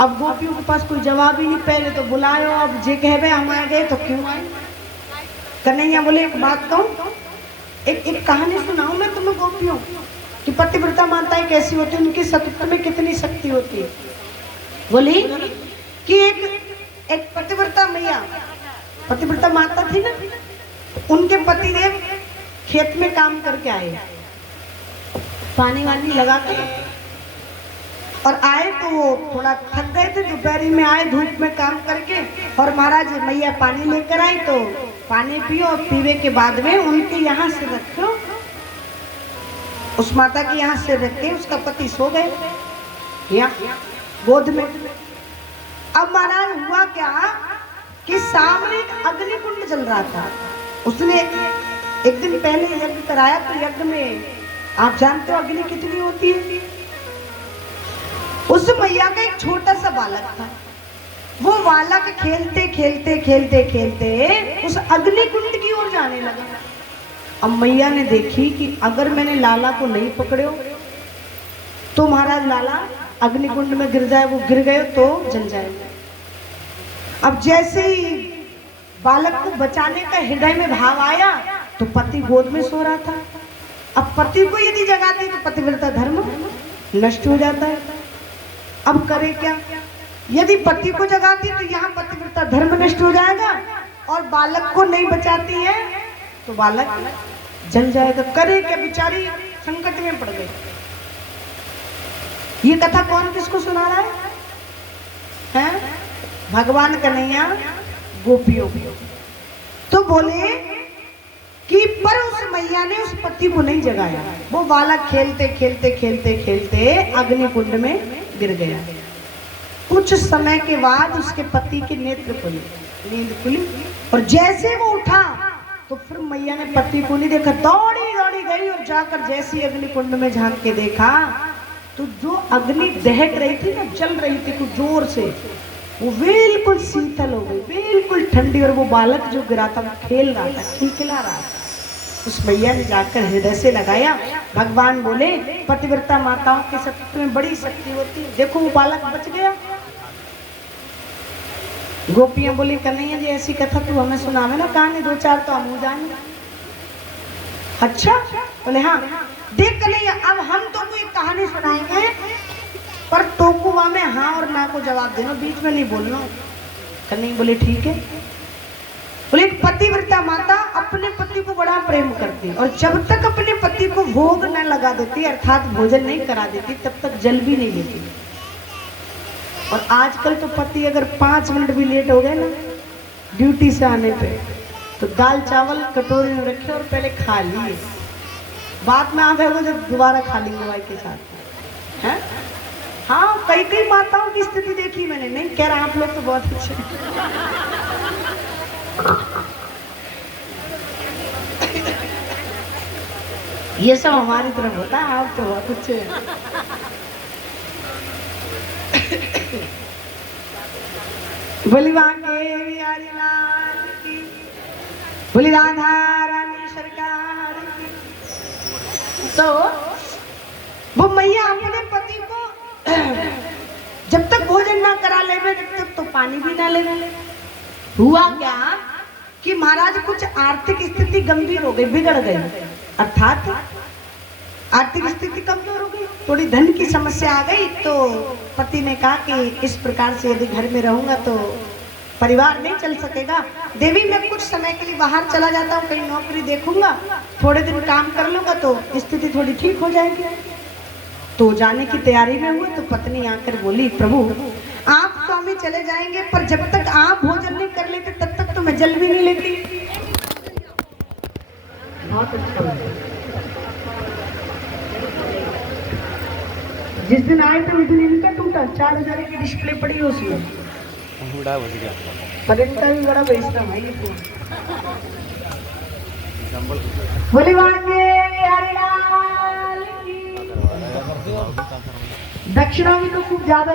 अब गोपियों के पास कोई जवाब ही नहीं, पहले तो बुलायो, अब जे कहवे हम आ गए तो क्यों आए। कन्हैया बोले एक बात कहूं, एक कहानी सुनाऊं मैं तुम्हें गोपियों कि पतिव्रता माताएं कैसी होती है, उनकी सत्य में कितनी शक्ति होती है। बोली कि एक पतिव्रता मैया, पतिव्रता माता थी ना, उनके पति देव खेत में काम करके आए, पानी वानी लगा कर, और आए तो वो थोड़ा थक गए थे, दोपहर में आए धूप में काम करके, और महाराज मैया पानी लेकर आई तो पानी पियो, और पीवे के बाद में उनके यहाँ से रखो, उस माता के यहाँ से रख के उसका पति सो गए यहाँ गोद में। अब महाराज हुआ क्या कि सामने एक अग्निकुंड जल रहा था, उसने एक दिन पहले यज्ञ कराया, तो यज्ञ में आप जानते हो अग्नि कितनी होती है। उस मैया का एक छोटा सा बालक था, वो बालक खेलते खेलते खेलते खेलते उस अग्निकुंड की ओर जाने लगा। अब मैया ने देखी कि अगर मैंने लाला को नहीं पकड़ो तो महाराज लाला अग्निकुंड में गिर जाए, वो गिर गए तो जल जाएगा। अब जैसे ही बालक को बचाने का हृदय में भाव आया तो पति गोद में सो रहा था। अब पति को यदि जगाती तो पतिव्रता धर्म नष्ट हो जाता है। अब करे क्या, यदि पति को जगाती तो यहाँ पतिव्रता धर्म नष्ट हो जाएगा, और बालक को नहीं बचाती है तो बालक जल जाएगा। करे क्या, बेचारी संकट में पड़ गई। ये कथा कौन किसको सुना रहा है? भगवान कन्हैया गोपियों को। तो बोले कि पर उस मैया ने उस पति को नहीं जगाया, वो बालक खेलते खेलते खेलते खेलते अग्निकुंड में गिर गया। कुछ समय के बाद उसके पति के नेत्र खुले, नींद खुली, और जैसे वो उठा तो फिर मैया ने पति को नहीं देखा, दौड़ी दौड़ी गई और जाकर जैसे अग्निकुंड में झांक के देखा तो जो अग्नि दहक रही थी ना, जल रही थी कुछ जोर से, वो बिल्कुल शीतल हो गई, बिल्कुल ठंडी, और वो बालक जो गिरा था वो खेल रहा था, खिलखिला रहा था। उस मैया ने जाकर हृदय से लगाया। भगवान बोले पतिव्रता माताओं के सत्य में बड़ी शक्ति होती है, देखो वो बालक बच गया। गोपियां बोली कन्हैया जी ऐसी कथा तू हमें सुनावे ना, कहानी दो चार तो हम जाने। अच्छा, बोले हाँ। देख कन्हैया अब हम तुमको एक कहानी सुनाएंगे, पर टोकुआ में हाँ और ना को जवाब देना, बीच में नहीं बोलना। कन्हैया बोले ठीक है। बोले एक पतिव्रता माता अपने पति को बड़ा प्रेम करती, और जब तक अपने पति को भोग न लगा देती, अर्थात भोजन नहीं करा देती, तब तक जल भी नहीं लेती। और आजकल तो पति अगर 5 मिनट भी लेट हो गए ना ड्यूटी से आने पे, तो दाल चावल कटोरे में रखे और पहले खा लिए, बाद में आ गए वो जब दोबारा खा लेंगे वाई के साथ है। हाँ, कई कई माताओं की स्थिति देखी मैंने, नहीं कह रहा आप लोग तो बहुत अच्छे। ये सब हमारी तरफ होता है, आप तो बहुत अच्छे। बोली बांके बिहारी लाल की, बोली राधा रानी सरकार की। तो वो मैया अपने पति को जब तक भोजन ना करा ले, जब तक तो पानी भी ना ले। हुआ क्या कि महाराज कुछ आर्थिक स्थिति गंभीर हो गई, बिगड़ गई, अर्थात आर्थिक स्थिति कमजोर हो गई, थोड़ी धन की समस्या आ गई। तो पति ने कहा कि इस प्रकार से यदि घर में रहूंगा तो परिवार नहीं चल सकेगा, देवी मैं कुछ समय के लिए बाहर चला जाता हूँ, कहीं नौकरी देखूंगा, थोड़े दिन काम कर लूंगा तो स्थिति थोड़ी ठीक हो जाएगी। तो जाने की तैयारी में हुए तो पत्नी आकर बोली प्रभु आप स्वामी चले जाएंगे, पर जब तक आप भोजन नहीं कर लेते तब तक तो मैं जल भी नहीं लेती। बहुत अच्छा। जिस दिन आए थे उस दिन इनका टूटा 4000 की डिस्प्ले पड़ी है उसमें, पर इनका भी बड़ा बेचता भाई। बोली बांके बिहारी लाल की। दक्षिणा भी तो खूब ज्यादा